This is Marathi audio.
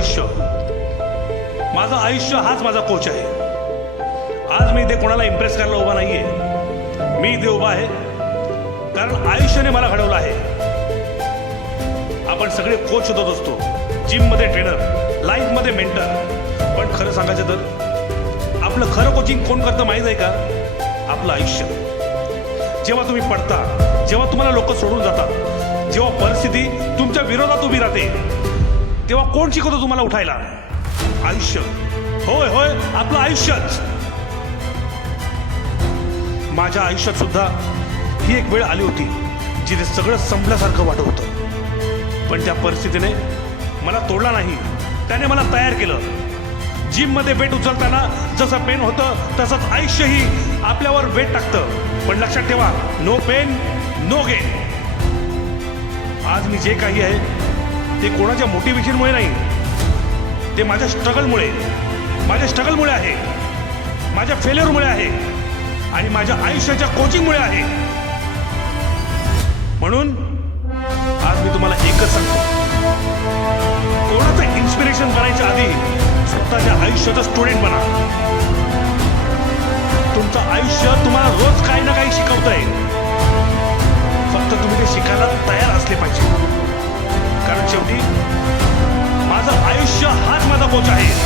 आयुष्य, माझं आयुष्य हाच माझा कोच आहे. आज मी इथे कोणाला इम्प्रेस करायला उभा नाहीये. मी इथे उभा आहे कारण आयुष्याने मला घडवलं आहे. आपण सगळे कोच शोधत असतो, जिममध्ये ट्रेनर, लाईफमध्ये मेंटर. पण खरं सांगायचं तर आपलं खरं कोचिंग कोण करतं माहीत आहे का? आपलं आयुष्य. जेव्हा तुम्ही पडता, जेव्हा तुम्हाला लोक सोडून जातात, जेव्हा परिस्थिती तुमच्या विरोधात उभी राहते, तेव्हा कोण शिकवतो तुम्हाला उठायला? आयुष्य. होय होय, आपलं आयुष्यच. माझ्या आयुष्यात सुद्धा ही एक वेळ आली होती जिथे सगळं संपल्यासारखं वाटत होतं. पण त्या परिस्थितीने मला तोडला नाही, त्याने मला तयार केलं. जिममध्ये वेट उचलताना जसं पेन होतं तसंच आयुष्यही आपल्यावर वेट टाकतं. पण लक्षात ठेवा, नो पेन नो गेन. आज मी जे काही आहे ते कोणाच्या मोटिवेशनमुळे नाही, ते माझ्या स्ट्रगलमुळे आहे, माझ्या फेल्युअरमुळे आहे आणि माझ्या आयुष्याच्या कोचिंगमुळे आहे. म्हणून आज मी तुम्हाला एकच सांगतो, कोणाचं इन्स्पिरेशन बनायच्या आधी स्वतःच्या आयुष्याचा स्टुडंट बना. तुमचं आयुष्य तुम्हाला रोज काही ना काही शिकवतंय. फक्त तुम्ही ते शिकायला तयार असले पाहिजे. कारण शेवटी माझं आयुष्य हाच माझा कोच आहे.